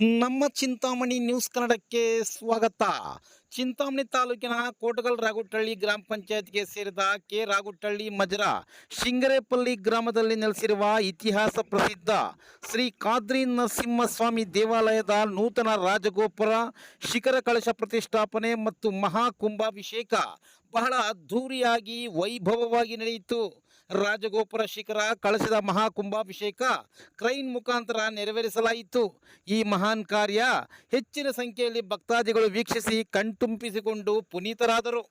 ನಮ್ಮ ಚಿಂತಾಮಣಿ ನ್ಯೂಸ್ ಕನ್ನಡಕ್ಕೆ ಸ್ವಾಗತ. ಚಿಂತಾಮಣಿ ತಾಲೂಕಿನ ಕೋಟಗಲ್ ರಾಗುಟ್ಟಳ್ಳಿ ಗ್ರಾಮ ಪಂಚಾಯತ್ಗೆ ಸೇರಿದ ಕೆ ರಾಗುಟ್ಟಳ್ಳಿ ಮಜರಾ ಶಿಂಗರೇಪಲ್ಲಿ ಗ್ರಾಮದಲ್ಲಿ ನೆಲೆಸಿರುವ ಇತಿಹಾಸ ಪ್ರಸಿದ್ಧ ಶ್ರೀ ಖಾದ್ರಿ ನರಸಿಂಹಸ್ವಾಮಿ ದೇವಾಲಯದ ನೂತನ ರಾಜಗೋಪುರ ಶಿಖರ ಕಳಶ ಪ್ರತಿಷ್ಠಾಪನೆ ಮತ್ತು ಮಹಾಕುಂಭಾಭಿಷೇಕ ಬಹಳ ಅದ್ಧೂರಿಯಾಗಿ ವೈಭವವಾಗಿ ನಡೆಯಿತು. ರಾಜಗೋಪುರ ಶಿಖರ ಕಳಶದ ಮಹಾಕುಂಭಾಭಿಷೇಕ ಕ್ರೈನ್ ಮುಖಾಂತರ ನೆರವೇರಿಸಲಾಯಿತು. ಈ ಮಹಾನ್ ಕಾರ್ಯ ಹೆಚ್ಚಿನ ಸಂಖ್ಯೆಯಲ್ಲಿ ಭಕ್ತಾದಿಗಳು ವೀಕ್ಷಿಸಿ ಕಣ್ತುಂಬಿಸಿಕೊಂಡು ಪುನೀತರಾದರು.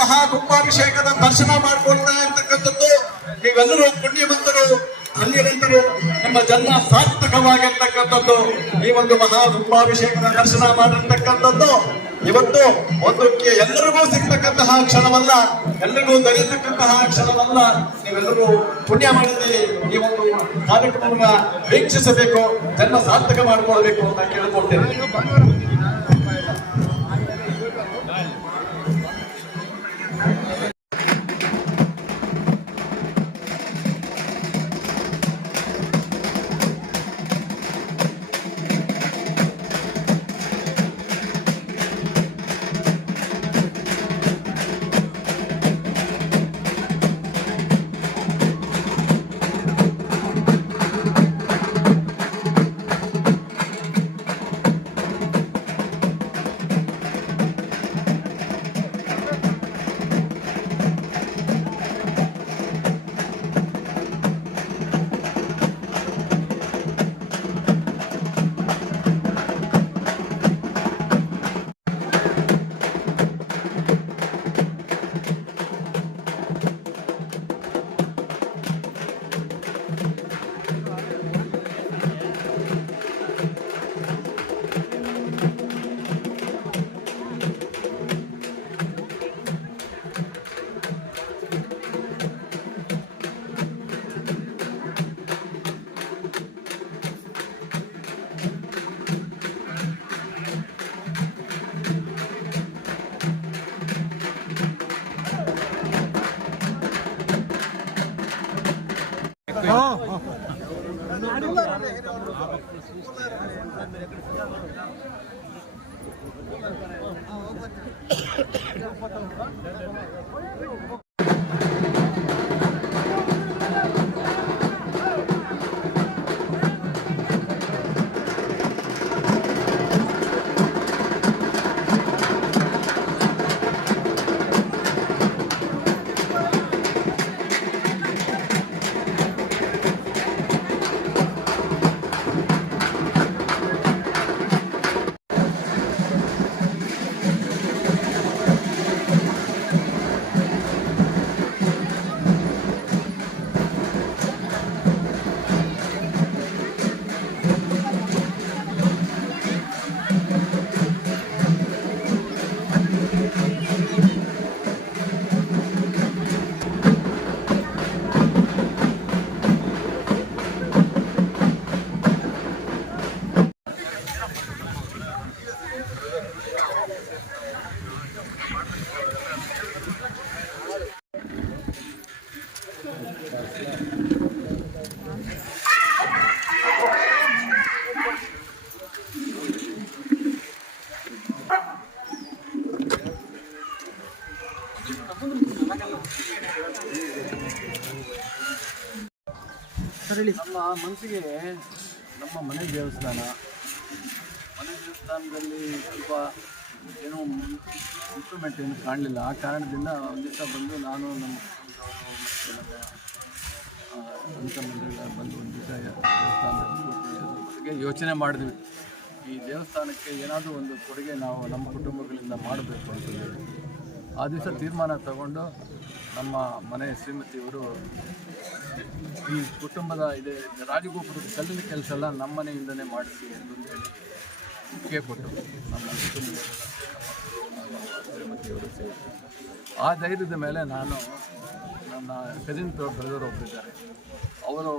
ಮಹಾ ಕುಂಭಾಭಿಷೇಕದ ದರ್ಶನ ಮಾಡಿಕೊಳ್ಳ ಅಂತಕ್ಕಂಥದ್ದು ನೀವೆಲ್ಲರೂ ಪುಣ್ಯವಂತರು ಧನ್ಯರಂತರು, ನಿಮ್ಮ ಜನ್ಮ ಸಾರ್ಥಕವಾಗಿರ್ತಕ್ಕಂಥದ್ದು ಈ ಒಂದು ಮಹಾ ಕುಂಭಾಭಿಷೇಕದ ದರ್ಶನ ಮಾಡಿರ್ತಕ್ಕಂಥದ್ದು ಇವತ್ತು ಎಲ್ಲರಿಗೂ ಸಿಗ್ತಕ್ಕಂತಹ ಕ್ಷಣವಲ್ಲ, ಎಲ್ಲರಿಗೂ ದೊರೆಯತಕ್ಕಂತಹ ಕ್ಷಣವಲ್ಲ. ನೀವೆಲ್ಲರೂ ಪುಣ್ಯ ಮಾಡಿದ್ದೀರಿ. ಈ ಒಂದು ಕಾರ್ಯಕ್ರಮವನ್ನ ವೀಕ್ಷಿಸಬೇಕು, ಜನ್ಮ ಸಾರ್ಥಕ ಮಾಡಿಕೊಳ್ಬೇಕು ಅಂತ ಕೇಳ್ಕೊಳ್ತೇನೆ. ನಮ್ಮ ಮನಸ್ಸಿಗೆ ನಮ್ಮ ಮನೆ ದೇವಸ್ಥಾನದಲ್ಲಿ ಸ್ವಲ್ಪ ಏನೋ ಇಂಪ್ರೂವ್ಮೆಂಟ್ ಏನು ಕಾಣಲಿಲ್ಲ. ಆ ಕಾರಣದಿಂದ ಒಂದು ದಿವಸ ಬಂದು ನಾನು ನಮ್ಮ ಮಂದಿರ ಬಂದು ಒಂದು ದಿವಸ ದೇವಸ್ಥಾನದ ಯೋಚನೆ ಮಾಡಿದ್ವಿ. ಈ ದೇವಸ್ಥಾನಕ್ಕೆ ಏನಾದರೂ ಒಂದು ಕೊಡುಗೆ ನಾವು ನಮ್ಮ ಕುಟುಂಬಗಳಿಂದ ಮಾಡಬೇಕು ಅಂತಂದೇಳಿ ಆ ದಿವಸ ತೀರ್ಮಾನ ತಗೊಂಡು ನಮ್ಮ ಮನೆ ಶ್ರೀಮತಿಯವರು ಈ ಕುಟುಂಬದ ಇದೆ ರಾಜಗೋಪುರದ ಕಲ್ಲಿನ ಕೆಲಸ ಎಲ್ಲ ನಮ್ಮ ಮನೆಯಿಂದಲೇ ಮಾಡಿಸಿ ಅಂತಂದೇಳಿ ಒಪ್ಪಿಗೆ ಕೊಟ್ಟು ನಮ್ಮ ಕುಟುಂಬದ ಶ್ರೀಮತಿಯವರು ಸೇರಿ ಆ ಧೈರ್ಯದ ಮೇಲೆ ನಾನು ನನ್ನ ಕಸಿನ್ ಬ್ರದರ್ ಒಬ್ಬರಿದ್ದಾರೆ, ಅವರು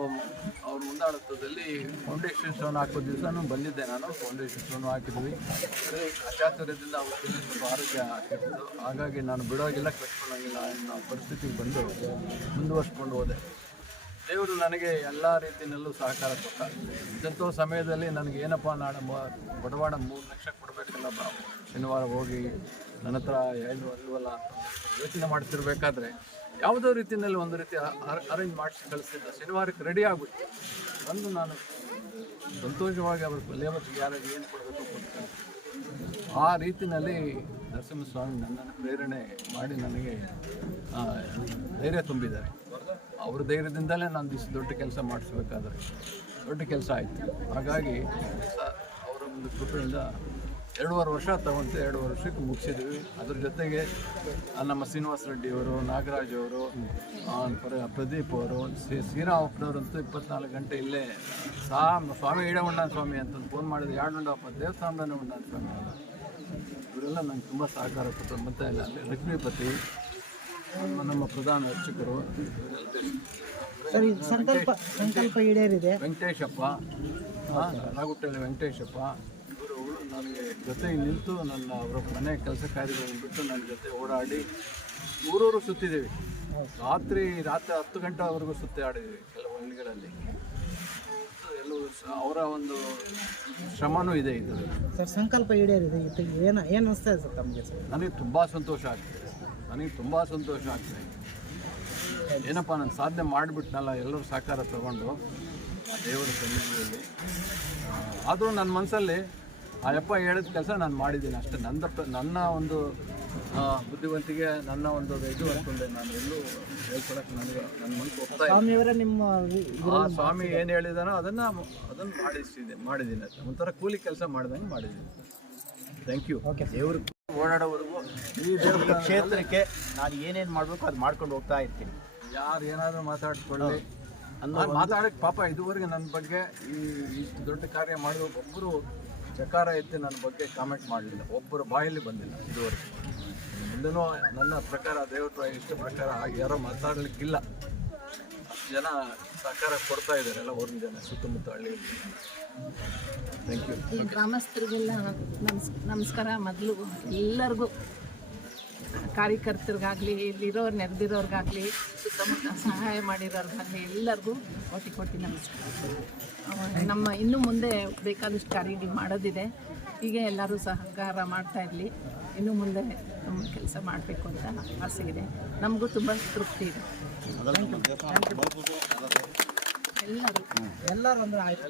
ಮುಂದಾಳತ್ವದಲ್ಲಿ ಫೌಂಡೇಶನ್ ಸ್ಟೋನ್ ಹಾಕೋ ದಿವಸನೂ ಬಂದಿದ್ದೆ. ನಾನು ಫೌಂಡೇಶನ್ ಸ್ಟೋನು ಹಾಕಿದ್ವಿ. ಅಚಾತುರ್ಯದಿಂದ ಅವತ್ತು ಸ್ವಲ್ಪ ಆರೋಗ್ಯ ಕೆಟ್ಟದ್ದು, ಹಾಗಾಗಿ ನಾನು ಬಿಡೋಗಿಲ್ಲ, ಕಟ್ಕೊಳ್ಳೋಂಗಿಲ್ಲ ಅನ್ನೋ ಪರಿಸ್ಥಿತಿಗೆ ಬಂದು ಮುಂದುವರ್ಸ್ಕೊಂಡು ಹೋದೆ. ದೇವರು ನನಗೆ ಎಲ್ಲ ರೀತಿಯಲ್ಲೂ ಸಹಕಾರ ಕೊಟ್ಟ. ಇಂಥ ಸಮಯದಲ್ಲಿ ನನಗೆ ಏನಪ್ಪ ನಾಳೆ ಬಡವಾಡ 3 ಲಕ್ಷ ಕೊಡಬೇಕಲ್ಲ, ಶನಿವಾರ ಹೋಗಿ ನನ್ನ ಹತ್ರ ಏನು ಅಲ್ವಲ್ಲ ಯೋಚನೆ ಮಾಡ್ತಿರ್ಬೇಕಾದ್ರೆ ಯಾವುದೋ ರೀತಿಯಲ್ಲಿ ಒಂದು ರೀತಿ ಅರೇಂಜ್ ಮಾಡಿಸಿ ಕಳಿಸ್ತಿದ್ದ. ಶನಿವಾರಕ್ಕೆ ರೆಡಿ ಆಗ್ಬಿಟ್ಟು ಬಂದು ನಾನು ಸಂತೋಷವಾಗಿ ಅವ್ರ ಲೇಬರ್ಸ್ಗೆ ಯಾರಿಗೆ ಏನು ಕೊಡಬೇಕು ಕೊಡ್ತೇನೆ. ಆ ರೀತಿಯಲ್ಲಿ ನರಸಿಂಹಸ್ವಾಮಿ ನನ್ನನ್ನು ಪ್ರೇರಣೆ ಮಾಡಿ ನನಗೆ ಧೈರ್ಯ ತುಂಬಿದ್ದಾರೆ. ಅವ್ರ ಧೈರ್ಯದಿಂದಲೇ ನಾನು ದೊಡ್ಡ ಕೆಲಸ ಮಾಡಿಸ್ಬೇಕಾದ್ರೆ ದೊಡ್ಡ ಕೆಲಸ ಆಯಿತು. ಹಾಗಾಗಿ ಅವರ ಒಂದು ಕೃಪೆಯಿಂದ 2.5 ವರ್ಷ ತಗೊಂತು. 2 ವರ್ಷಕ್ಕೆ ಮುಗಿಸಿದ್ವಿ. ಅದ್ರ ಜೊತೆಗೆ ನಮ್ಮ ಶ್ರೀನಿವಾಸ ರೆಡ್ಡಿ ಅವರು, ನಾಗರಾಜ್ ಅವರು, ಪ್ರದೀಪ್ ಅವರು, ಶ್ರೀರಾಮಪ್ಪನವರಂತೂ 24 ಗಂಟೆ ಇಲ್ಲೇ ಸ್ವಾಮಿ ಈಡಗೊಂಡ ಸ್ವಾಮಿ ಅಂತಂದು ಫೋನ್ ಮಾಡಿದ್ರು. ಯಾಡುಂಡಪ್ಪ ದೇವಸ್ಥಾನದಲ್ಲೇ ಉಂಡ ಸ್ವಾಮಿ ಇವರೆಲ್ಲ ನಂಗೆ ತುಂಬ ಸಹಕಾರ ಕೊಟ್ಟರು. ಮತ್ತು ಅಲ್ಲಿ ಲಕ್ಷ್ಮೀಪತಿ, ನಮ್ಮ ಪ್ರಧಾನ ಅರ್ಚಕರು, ಸಂಕಲ್ಪ ಈಡೇರಿದೆ. ವೆಂಕಟೇಶಪ್ಪ, ರಾಗುಟ್ಟಳ್ಳಿ ವೆಂಕಟೇಶಪ್ಪ ಇವರು ನನಗೆ ಜೊತೆಗೆ ನಿಂತು ಅವರ ಮನೆ ಕೆಲಸ ಕಾರ್ಯಗಳನ್ನು ಬಿಟ್ಟು ನನ್ನ ಜೊತೆ ಓಡಾಡಿ ಊರೂರು ಸುತ್ತಿದ್ದೀವಿ. ರಾತ್ರಿ 10 ಗಂಟೆವರೆಗೂ ಸುತ್ತಿ ಆಡಿದ್ದೀವಿ ಕೆಲವು ಹಳ್ಳಿಗಳಲ್ಲಿ. ಎಲ್ಲವೂ ಅವರ ಒಂದು ಶ್ರಮನೂ ಇದೆ ಇದರಲ್ಲಿ. ಸರ್, ಸಂಕಲ್ಪ ಈಡೇರಿದೆ. ಏನು ಅನಿಸ್ತಾ ಇದೆ ಸರ್ ತಮಗೆ? ಸರ್, ನನಗೆ ತುಂಬ ಸಂತೋಷ ಆಗ್ತಿದೆ. ಏನಪ್ಪ, ನಾನು ಸಾಧನೆ ಮಾಡಿಬಿಟ್ನಲ್ಲ, ಎಲ್ಲರೂ ಸಹಕಾರ ತಗೊಂಡು ಆ ದೇವರ ಸನ್ನಿಧಿಯಲ್ಲಿ. ಆದರೂ ನನ್ನ ಮನಸ್ಸಲ್ಲಿ ಆ ಯಪ್ಪ ಹೇಳಿದ ಕೆಲಸ ನಾನು ಮಾಡಿದ್ದೀನಿ ಅಷ್ಟೇ. ನನ್ನ ಒಂದು ಬುದ್ಧಿವಂತಿಕೆ, ನನ್ನ ಒಂದು ಇದು ಅಂದ್ಕೊಂಡೆ. ನಾನು ಎಲ್ಲೂ ಹೇಳ್ಕೊಳಕ್ಕೆ ನನಗೆ ನನ್ನ ಮನಸ್ಸು ಒಪ್ತಾ ಇಲ್ಲ. ಸ್ವಾಮಿಯವರ ನಿಮ್ಮ ಆ ಸ್ವಾಮಿ ಏನು ಹೇಳಿದಾನೋ ಅದನ್ನು ಮಾಡಿದ್ದೀನಿ. ಒಂಥರ ಕೂಲಿ ಕೆಲಸ ಮಾಡ್ದಂಗೆ ಮಾಡಿದ್ದೀನಿ. Thank you. ದೇವರು ಓಡಾಡೋವರೆಗೂ ಈ ಕ್ಷೇತ್ರಕ್ಕೆ ನಾನು ಏನೇನು ಮಾಡಬೇಕು ಅದು ಮಾಡ್ಕೊಂಡು ಹೋಗ್ತಾ ಇರ್ತೀನಿ. ಯಾರು ಏನಾದರೂ ಮಾತಾಡ್ಕೊಳ್ಳಿ ಮಾತಾಡೋಕ್ಕೆ ಪಾಪ ಇದುವರೆಗೆ ನನ್ನ ಬಗ್ಗೆ ಇಷ್ಟು ದೊಡ್ಡ ಕಾರ್ಯ ಮಾಡಿದ ಒಬ್ಬರು ಚಕಾರ ಎತ್ತಿ ನನ್ನ ಬಗ್ಗೆ ಕಾಮೆಂಟ್ ಮಾಡಲಿಲ್ಲ. ಒಬ್ಬರು ಬಾಯಲ್ಲಿ ಬಂದಿಲ್ಲ ಇದುವರೆಗೆ. ಮುಂದೆನೂ ನನ್ನ ಪ್ರಕಾರ ದೇವ್ರ ಇಷ್ಟ ಪ್ರಕಾರ ಹಾಗೆ ಯಾರೋ ಮಾತಾಡಲಿಕ್ಕಿಲ್ಲ. ಅಷ್ಟು ಜನ ಸಹಕಾರ ಕೊಡ್ತಾ ಇದ್ದಾರೆ, ಎಲ್ಲ ಊರಿನ ಜನ, ಸುತ್ತಮುತ್ತ ಹಳ್ಳಿಯಲ್ಲಿ. Thank you. ಈ ಗ್ರಾಮಸ್ಥರಿಗೆಲ್ಲ ನಮಸ್ಕಾರ. ಮೊದಲು ಎಲ್ಲರಿಗೂ, ಕಾರ್ಯಕರ್ತರಿಗಾಗಲಿ, ಇಲ್ಲಿರೋರು ನೆರೆದಿರೋರ್ಗಾಗಲಿ, ಸುತ್ತಮುತ್ತ ಸಹಾಯ ಮಾಡಿರೋರ್ಗಾಗಲಿ ಎಲ್ಲರಿಗೂ ಕೋಟಿ ನಮಸ್ಕಾರ. ನಮ್ಮ ಇನ್ನು ಮುಂದೆ ಬೇಕಾದಷ್ಟು ಕಾರ್ಯಗಳು ಮಾಡೋದಿದೆ. ಹೀಗೆ ಎಲ್ಲರೂ ಸಹಕಾರ ಮಾಡ್ತಾ ಇರಲಿ. ಇನ್ನು ಮುಂದೆ ತುಂಬ ಕೆಲಸ ಮಾಡಬೇಕು ಅಂತ ಆಸೆ ಇದೆ. ನಮಗೂ ತುಂಬ ತೃಪ್ತಿ ಇದೆ. ಎಲ್ಲರೂ ಒಂದು ಆಯ್ತು.